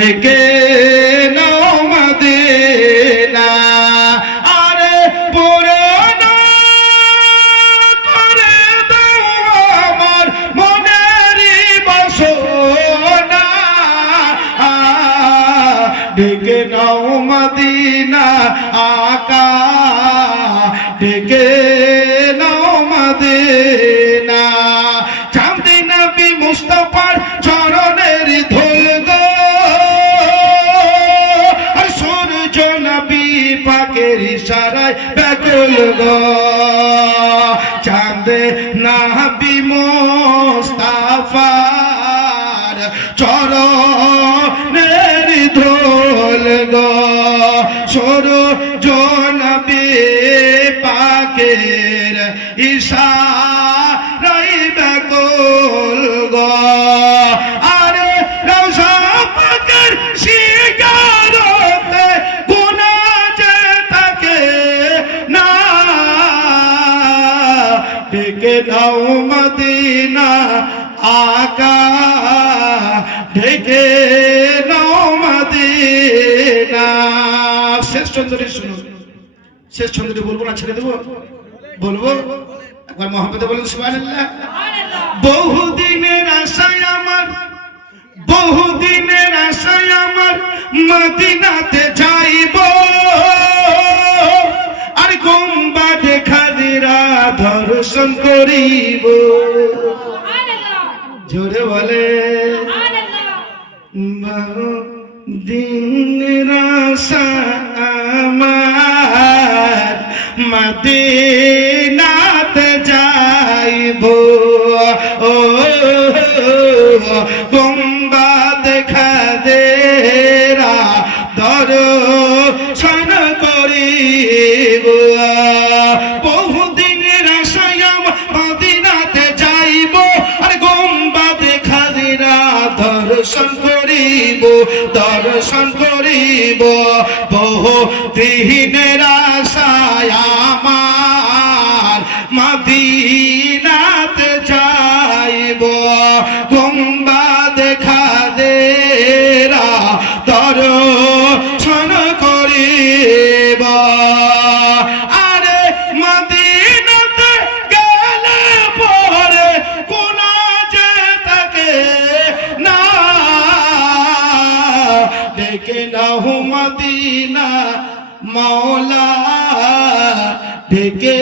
ডেকে নাও মদিনা। আরে পুরানো করে দাও আমার ডেকে নাও মদিনা আকা পাকের ইশারায় ব্যাকুল গো। চাঁদ নবী মুস্তাফার চরণের ধুল গো। সূর্য নবী পাকের ইশারায় ব্যাকুল গো। ডেকে নাও মদিনা আকা ডেকে নাও মদিনা। শেষ চন্দ্রী শুনুন। শেষ চন্দ্রী বলব না, ছেড়ে দেবো? বলব? একবার মোহাম্মদ বলেন, সুবহানাল্লাহ। বহুদিনের আশায় আমার, বহুদিনের আশায় আমার মদিনাতে যাইব। দর্শন করিব। জোরে বলে দিনের আশা আমার মদিনাতে যাইব। ও গম্বা দেখা দেরা দর্শন দর্শন করিব দর্শন করিব। বহু দিনের আশায় আমার ডেকে নাহু মদিনা মৌলা ডেকে